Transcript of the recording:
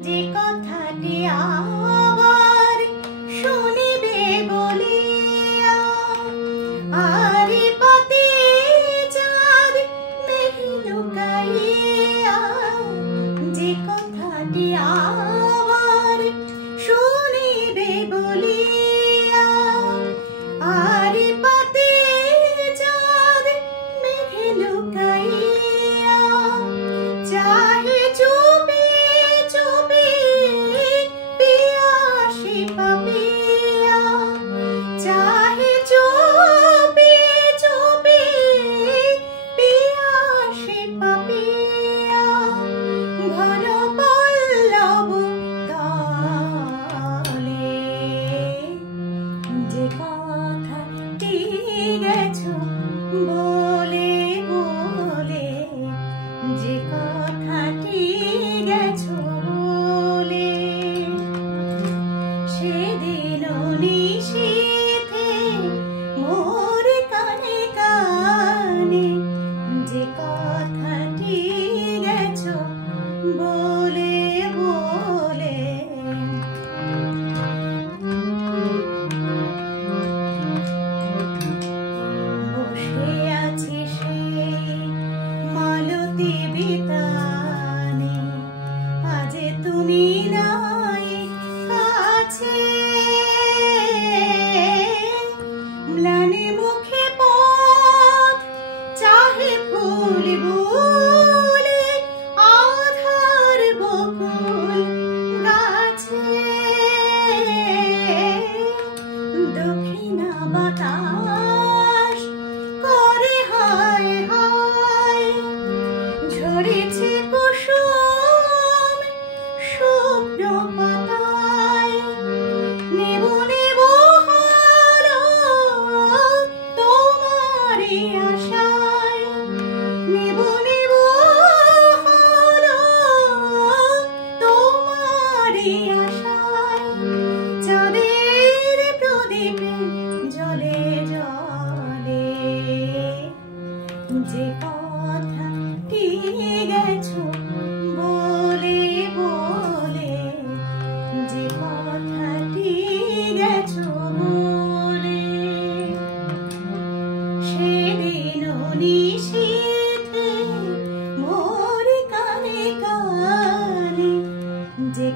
যে কথাটি আবার শুনিবে বলিয়া আরে পাতে চাঁদ মেঘ লুকাইয়া যে কথাটি আবার শুনিবে বলিয়া আরে পাতে চাঁদ মেঘ লুকাইয়া চাহে চুপি বলে বলে যে কথাটি গেছো বলে সেদিন নিশীথে মোর কানে কানে যে কথাটি গেছো বলে বলে বিতানে আজ তুমি নাই কাছে ম্লানে মুখে পথ চাহে ফুল বলে আধার বকুল গাছে দক্ষিণা বাতাস করে হায় হায় ঝরেছে কুসুম শুকনো পাতায় নেব নেব হলো তোমারই আশায় নেব নেব হলো তোমারই আশায় চাঁদের প্রদীপে জলে জলে যে কথাটি গেছো বলে বলে যে কথাটি গেছো বলে সেদিন নিশীথে মোর কানে কানে যে